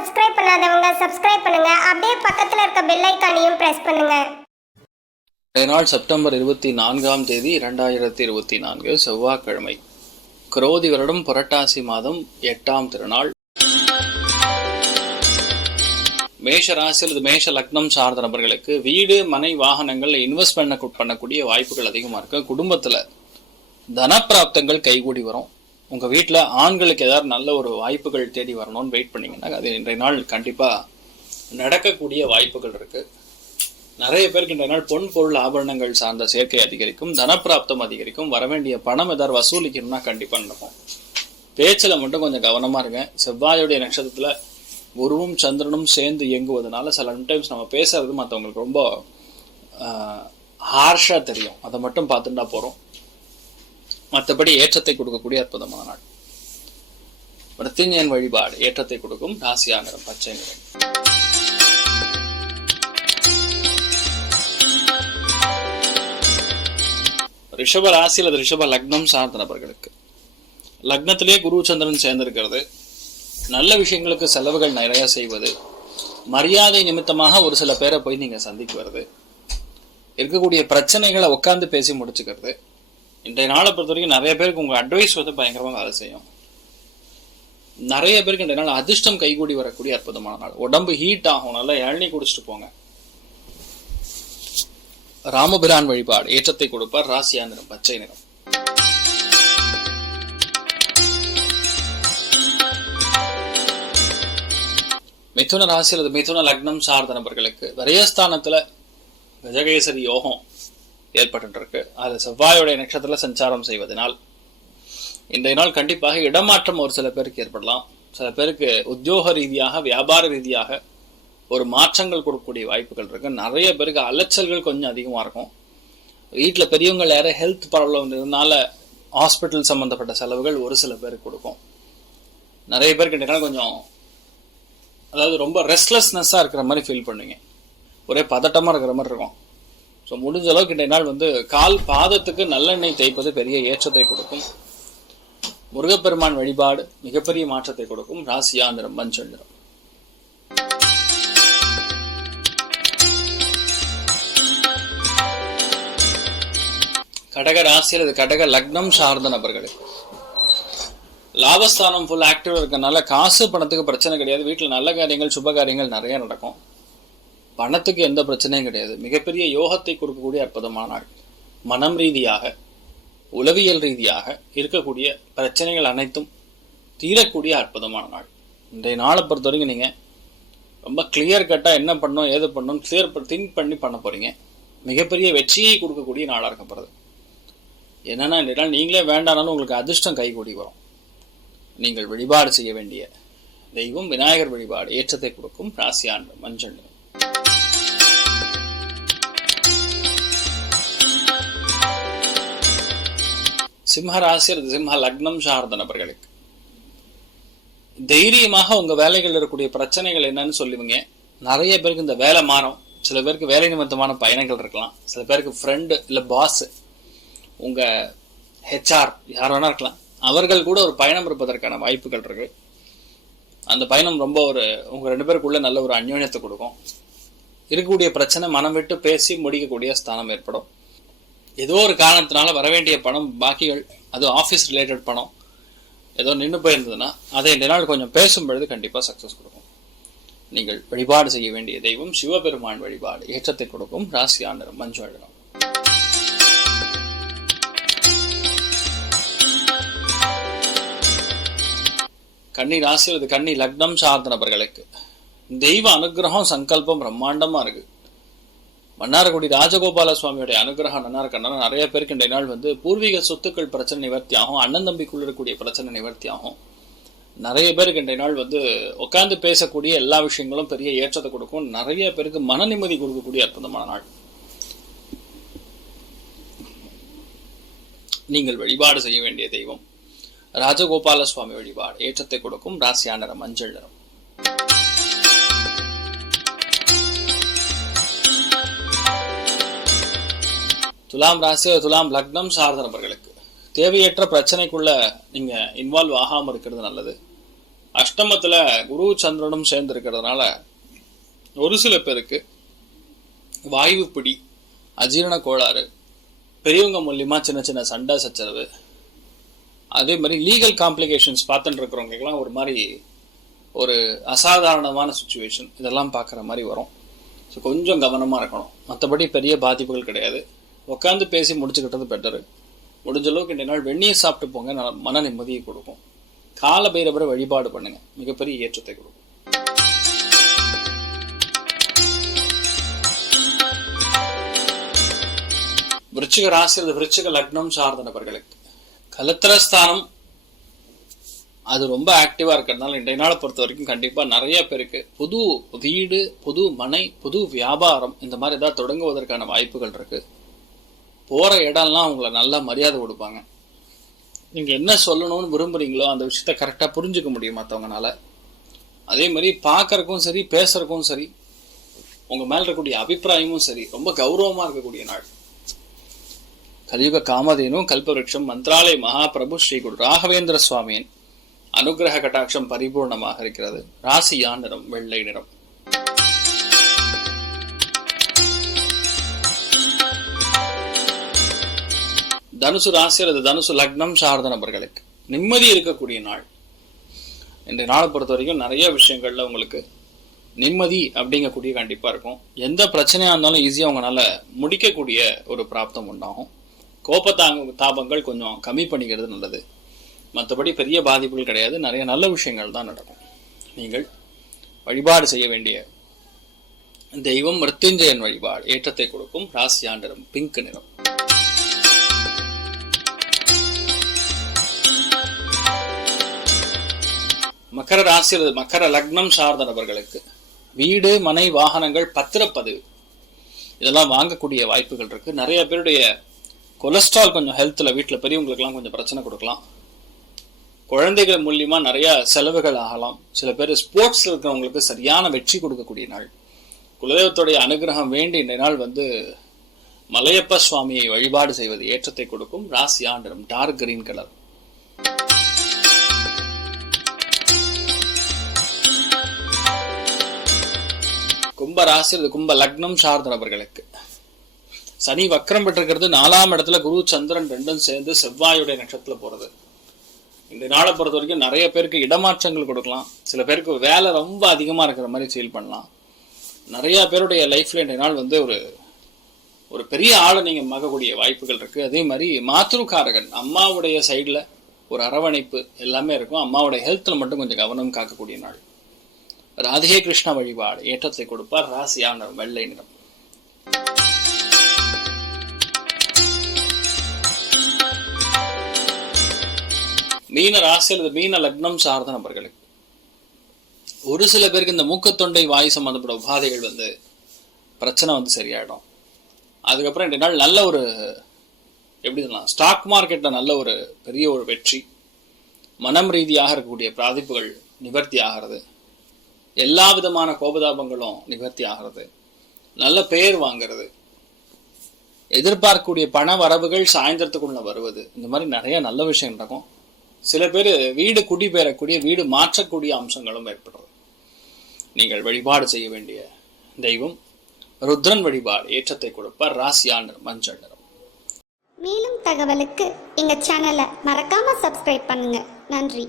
Subscribe பண்ணாதவங்க subscribe பண்ணுங்க. அப்படியே பக்கத்துல இருக்க பெல் ஐக்கானையும் பிரஸ் பண்ணுங்க. இதனால் செப்டம்பர் இருபத்தி நான்காம் தேதி இரண்டாயிரத்தி இருபத்தி நான்கு செவ்வாய்க்கிழமை. குரோதி வருடம் புரட்டாசி மாதம் எட்டாம் திருநாள். மேஷ ராசி அல்லது மேஷ லக்னம் சார்ந்த நபர்களுக்கு வீடு மனை வாகனங்கள்ல இன்வெஸ்ட் பண்ண பண்ணக்கூடிய வாய்ப்புகள் அதிகமாக இருக்கு. குடும்பத்தில் தனப்பிராப்தங்கள் கைகூடி வரும். உங்கள் வீட்டில் ஆண்களுக்கு ஏதாவது நல்ல ஒரு வாய்ப்புகள் தேடி வரணும்னு வெயிட் பண்ணீங்கன்னா அது இன்றைய நாள் கண்டிப்பாக நடக்கக்கூடிய வாய்ப்புகள் இருக்குது நிறைய பேருக்கு இன்றைய நாள் பொன் பொருள் ஆபரணங்கள் சார்ந்த சேர்க்கை அதிகரிக்கும் தனப்பிராப்தம் அதிகரிக்கும் வரவேண்டிய பணம் ஏதாவது வசூலிக்கணும்னா கண்டிப்பாக நடக்கும். பேச்சில் மட்டும் கொஞ்சம் கவனமாக இருங்க. செவ்வாயுடைய நட்சத்திரத்தில் குருவும் சந்திரனும் சேர்ந்து இயங்குவதனால சில டைம்ஸ் நம்ம பேசுறது மற்றவங்களுக்கு ரொம்ப ஹார்ஷாக தெரியும். அதை மட்டும் பார்த்துட்டா போகிறோம் மற்றபடி ஏற்றத்தை கொடுக்கக்கூடிய அற்புதமான நாள். மிருத்யுஞ்சயன் வழிபாடு ஏற்றத்தை கொடுக்கும் ராசியா பச்சை நிறம். ரிஷப ராசி அல்லது ரிஷப லக்னம் சார்ந்த நபர்களுக்கு. லக்னத்திலே குரு சந்திரன் சேர்ந்திருக்கிறது. நல்ல விஷயங்களுக்கு செலவுகள் நிறைய செய்வது. மரியாதை நிமித்தமாக ஒரு சில பேரை போய் நீங்கள் சந்திக்கு வருது. இருக்கக்கூடிய பிரச்சனைகளை உட்காந்து பேசி முடிச்சுக்கிறது. இன்றைய நாளை பொறுத்த வரைக்கும் நிறைய பேருக்கு உங்க அட்வைஸ் வந்து பயங்கரமாக வேலை செய்யும். நிறைய பேருக்கு இன்றைய நாள் அதிர்ஷ்டம் கைகூடி வரக்கூடிய அற்புதமான நாள். உடம்பு ஹீட் ஆகும். நல்லா இளநீ குடிச்சிட்டு போங்க. ராமபிரான் வழிபாடு. ஏற்றத்தை கொடுப்பார். ராசியா நிறம் பச்சை நிறம். மிதுன ராசி அல்லது மிதுன லக்னம் சார்ந்த நபர்களுக்கு விரயஸ்தானத்தில் கஜகேசரி யோகம். ஏற்பட்டுருக்கு அது செவ்வாயோடைய நட்சத்திரத்தில் சஞ்சாரம் செய்வதனால். இன்றைய நாள் கண்டிப்பாக இடமாற்றம் ஒரு சில பேருக்கு ஏற்படலாம். சில பேருக்கு உத்தியோக ரீதியாக வியாபார ரீதியாக ஒரு மாற்றங்கள் கொடுக்கக்கூடிய வாய்ப்புகள் இருக்குது நிறைய பேருக்கு அலைச்சல்கள் கொஞ்சம் அதிகமாக இருக்கும். வீட்டில் பெரியவங்க யாரும் ஹெல்த் ப்ராப்ளம் இருந்ததுனால ஹாஸ்பிட்டல் சம்மந்தப்பட்ட செலவுகள் ஒரு சில பேருக்கு கொடுக்கும். நிறைய பேருக்கு இன்றைய கொஞ்சம் அதாவது ரொம்ப ரெஸ்ட்லெஸ்னஸ்ஸாக இருக்கிற மாதிரி ஃபீல் பண்ணுவீங்க. ஒரே பதட்டமாக இருக்கிற மாதிரி இருக்கும். ஸோ முடிஞ்ச அளவுக்கு இன்றைய நாள் வந்து கால் பாதத்துக்கு நல்லெண்ணெய் தேய்ப்பது பெரிய ஏற்றத்தை கொடுக்கும். முருகப்பெருமான் வழிபாடு மிகப்பெரிய மாற்றத்தை கொடுக்கும். ராசியாந்திரம் மஞ்சந்திரம் மஞ்சள் கடக ராசி அல்லது கடக லக்னம் சார்ந்த நபர்களுக்கு. லாபஸ்தானம் ஃபுல் ஆக்டிவ் இருக்கனால காசு பணத்துக்கு பிரச்சனை கிடையாது. வீட்டில் நல்ல காரியங்கள் சுப காரியங்கள் நிறைய நடக்கும். பணத்துக்கு எந்த பிரச்சனையும் கிடையாது. மிகப்பெரிய யோகத்தை கொடுக்கக்கூடிய அற்புதமான நாள். மனம் ரீதியாக உளவியல் ரீதியாக இருக்கக்கூடிய பிரச்சனைகள் அனைத்தும் தீரக்கூடிய அற்புதமான நாள். இன்றைய நாளை பொறுத்த வரைக்கும் நீங்கள் ரொம்ப கிளியர் கட்டாக என்ன பண்ணணும் ஏது பண்ணணும் கிளியர் திங்க் பண்ணி பண்ண போகிறீங்க மிகப்பெரிய வெற்றியை கொடுக்கக்கூடிய நாளாக இருக்கப்படுறது என்னென்னா என்னன்னா இன்றைய நாள் நீங்களே வேண்டானாலும் உங்களுக்கு அதிர்ஷ்டம் கைகூடி வரும். நீங்கள் வழிபாடு செய்ய வேண்டிய தெய்வம் விநாயகர் வழிபாடு ஏற்றத்தை கொடுக்கும் ராசியாண்டு மஞ்சள். நிறம் சிம்ம ராசி அல்லது சிம்ம லக்னம் சார்ந்த நபர்களுக்கு. தைரியமாக உங்க வேலைகள் இருக்கக்கூடிய பிரச்சனைகள் என்னன்னு சொல்லுவீங்க. நிறைய பேருக்கு இந்த வேலை மாறும். சில பேருக்கு வேலை நிமித்தமான பயணங்கள் இருக்கலாம். சில பேருக்கு ஃப்ரெண்டு இல்லை பாஸ் உங்க ஹெச்ஆர் யார் வேணா இருக்கலாம். அவர்கள் கூட ஒரு பயணம் இருப்பதற்கான வாய்ப்புகள் இருக்கு. அந்த பயணம் ரொம்ப ஒரு உங்க ரெண்டு பேருக்குள்ள நல்ல ஒரு அந்யோன்யத்தை கொடுக்கும். இருக்கக்கூடிய பிரச்சனை மனம் விட்டு பேசி முடிக்கக்கூடிய ஸ்தானம் ஏற்படும். ஏதோ ஒரு காரணத்தினால வரவேண்டிய பணம் பாக்கிகள் அது ஆஃபீஸ் ரிலேட்டட் பணம் ஏதோ நின்று போயிருந்ததுன்னா அதை இந்த நாள் கொஞ்சம் பேசும் பொழுது கண்டிப்பாக சக்ஸஸ் கொடுக்கும். நீங்கள் வழிபாடு செய்ய வேண்டிய தெய்வம் சிவபெருமான் வழிபாடு ஏற்றத்தை கொடுக்கும் ராசி நிறம் மஞ்சள் நிறம் கன்னி ராசி அல்லது கன்னி லக்னம் சார்ந்த நபர்களுக்கு தெய்வ அனுகிரகம் சங்கல்பம் பிரம்மாண்டமாக இருக்குது மன்னார்குடி ராஜகோபால சுவாமியுடைய அனுகிரகம் நல்லா இருக்கனால நிறைய பேருக்கு இந்த நாள் வந்து பூர்வீக சொத்துக்கள் பிரச்சனை நிவர்த்தி ஆகும் அண்ணன் தம்பிக்குள்ள இருக்கக்கூடிய பிரச்சனை நிவர்த்தி ஆகும் நிறைய பேருக்கு இன்றைய நாள் வந்து உட்காந்து பேசக்கூடிய எல்லா விஷயங்களும் பெரிய ஏற்றத்தை கொடுக்கும். நிறைய பேருக்கு மன நிம்மதி கொடுக்கக்கூடிய அற்புதமான நாள். நீங்கள் வழிபாடு செய்ய வேண்டிய தெய்வம். ராஜகோபால சுவாமி வழிபாடு ஏற்றத்தை கொடுக்கும். ராசியா மஞ்சள் நிறம். துலாம் ராசி துலாம் லக்னம் சார்ந்த நபர்களுக்கு தேவையற்ற பிரச்சனைக்குள்ள நீங்க இன்வால்வ் ஆகாம இருக்கிறது நல்லது. அஷ்டமத்துல குரு சந்திரனும் சேர்ந்து இருக்கிறதுனால ஒரு சில பேருக்கு வாயு பிடி அஜீரண கோளாறு பெரியவங்க மூலியமா சின்ன சின்ன சண்டை சச்சரவு அதே மாதிரி லீகல் காம்ப்ளிகேஷன்ஸ் பார்த்துட்டு இருக்கிறவங்களுக்குலாம் ஒரு மாதிரி ஒரு அசாதாரணமான சுச்சுவேஷன் இதெல்லாம் பார்க்குற மாதிரி வரும். ஸோ கொஞ்சம் கவனமாக இருக்கணும். மற்றபடி பெரிய பாதிப்புகள் கிடையாது. உட்காந்து பேசி முடிச்சுக்கிட்டது பெட்டரு முடிஞ்ச அளவுக்கு ரெண்டு நாள் வெந்நீர் சாப்பிட்டு போங்க. நல்ல மன நிம்மதியை கொடுக்கும். கால பைரவரை வழிபாடு பண்ணுங்க. மிகப்பெரிய ஏற்றத்தை கொடுக்கும். விருச்சிக ராசி அல்லது விருச்சிக லக்னம் சார்ந்த நபர்களுக்கு கலத்திரஸ்தானம் அது ரொம்ப ஆக்டிவா இருக்கிறதுனால இன்றைய நாளை பொறுத்த வரைக்கும் கண்டிப்பா நிறைய பேருக்கு புது வீடு புது மனை புது வியாபாரம் இந்த மாதிரி ஏதாவது தொடங்குவதற்கான வாய்ப்புகள் இருக்கு. போகிற இடம்லாம் அவங்கள நல்லா மரியாதை கொடுப்பாங்க. நீங்கள் என்ன சொல்லணும்னு விரும்புகிறீங்களோ அந்த விஷயத்த கரெக்டாக புரிஞ்சுக்க முடியும் மற்றவங்கனால அதே மாதிரி பார்க்குறக்கும் சரி பேசுறதுக்கும் சரி உங்கள் மேலே இருக்கக்கூடிய அபிப்பிராயமும் சரி ரொம்ப கௌரவமாக இருக்கக்கூடிய நாள். கலியுக காமதேனும் கல்பவருஷம் மந்திராலய மகாபிரபு ஸ்ரீ குரு ராகவேந்திர சுவாமியின் அனுகிரக கட்டாட்சம் பரிபூர்ணமாக இருக்கிறது. ராசியா நிறம் வெள்ளை நிறம். தனுசு ராசி அல்லது தனுசு லக்னம் சார்ந்த நபர்களுக்கு நிம்மதி இருக்கக்கூடிய நாள். இந்த நாளை பொறுத்த வரைக்கும் நிறைய விஷயங்கள்ல உங்களுக்கு நிம்மதி அப்படிங்கக்கூடிய கண்டிப்பா இருக்கும். எந்த பிரச்சனையா இருந்தாலும் ஈஸியா அவங்களால முடிக்கக்கூடிய ஒரு பிராப்தம் உண்டாகும். கோபத்தாங்க தாபங்கள் கொஞ்சம் கம்மி பண்ணிக்கிறது நல்லது. மற்றபடி பெரிய பாதிப்புகள் கிடையாது. நிறைய நல்ல விஷயங்கள் தான் நடக்கும். நீங்கள் வழிபாடு செய்ய வேண்டிய தெய்வம் மிருத்யுஞ்சயன் வழிபாடு ஏற்றத்தை கொடுக்கும். ராசியா நிறம் பிங்க் நிறம். மக்கர ராசி அல்லது மக்கர லக்னம் சார்ந்த நபர்களுக்கு வீடு மனை வாகனங்கள் பத்திரப்பதிவு. இதெல்லாம் வாங்கக்கூடிய வாய்ப்புகள் இருக்கு. நிறைய பேருடைய கொலஸ்ட்ரால் கொஞ்சம் ஹெல்த்தில் வீட்டில் பெரியவங்களுக்குலாம் கொஞ்சம் பிரச்சனை கொடுக்கலாம். குழந்தைகள் மூலியமாக நிறைய செலவுகள் ஆகலாம். சில பேர் ஸ்போர்ட்ஸ் இருக்கிறவங்களுக்கு சரியான வெற்றி கொடுக்கக்கூடிய நாள். குலதெய்வத்துடைய அனுகிரகம் வேண்டி இந்த நாள் வந்து மலையப்ப சுவாமியை வழிபாடு செய்வது ஏற்றத்தை கொடுக்கும். ராசி ஆண்டிரம் டார்க் கிரீன் கலர் கும்ப ராசி அல்லது கும்ப லக்னம் சார்ந்த நபர்களுக்கு. சனி வக்ரம் பெற்றிருக்கிறது. நாலாம் இடத்துல குரு சந்திரன் ரெண்டும் சேர்ந்து செவ்வாயுடைய நட்சத்திரத்துல போறது. இந்த நாளை பொறுத்த வரைக்கும் நிறைய பேருக்கு இடமாற்றங்கள் கொடுக்கலாம். சில பேருக்கு வேலை ரொம்ப அதிகமாக இருக்கிற மாதிரி ஃபீல் பண்ணலாம். நிறைய பேருடைய லைஃப்ல இந்த நாள் வந்து ஒரு ஒரு பெரிய ஆளை நீங்கள் மகக்கூடிய வாய்ப்புகள் இருக்குது அதே மாதிரி மாத்ருக்காரகன் அம்மாவுடைய சைடில் ஒரு அரவணைப்பு எல்லாமே இருக்கும். அம்மாவுடைய ஹெல்த்தில் மட்டும் கொஞ்சம் கவனம் காக்கக்கூடிய நாள். ராதே கிருஷ்ண வழிபாடு. ஏற்றத்தை கொடுப்பார் ராசியான வெள்ளை நிறம். மீன ராசி அல்லது மீன லக்னம் சார்ந்த நபர்களுக்கு. ஒரு சில பேருக்கு இந்த மூக்கத்தொண்டை வாய் சம்பந்தப்பட்ட உபாதைகள் வந்து பிரச்சனை வந்து சரியாயிடும். அதுக்கப்புறம் ரெண்டு நாள் நல்ல ஒரு எப்படி சொல்லலாம் ஸ்டாக் மார்க்கெட்டில் நல்ல ஒரு பெரிய ஒரு வெற்றி. மனம் ரீதியாக இருக்கக்கூடிய பாதிப்புகள் நிவர்த்தி ஆகிறது. எல்லா விதமான கோபதாபங்களும் நிவர்த்தி ஆகிறது. நல்ல பெயர் வாங்குறது. எதிர்பார்க்கக்கூடிய பண வரவுகள் சாயந்தரத்துக்குள்ள வருவது. இந்த மாதிரி நிறைய நல்ல விஷயம் நடக்கும். சில பேர் வீடு குடிபெறக்கூடிய வீடு மாற்றக்கூடிய அம்சங்களும் ஏற்படுறது. நீங்கள் வழிபாடு செய்ய வேண்டிய தெய்வம் ருத்ரன் வழிபாடு ஏற்றத்தை கொடுப்பார் ராசியான மஞ்சள் நிறம். மேலும் தகவலுக்கு எங்க சேனலை மறக்காம சப்ஸ்கிரைப் பண்ணுங்க. நன்றி.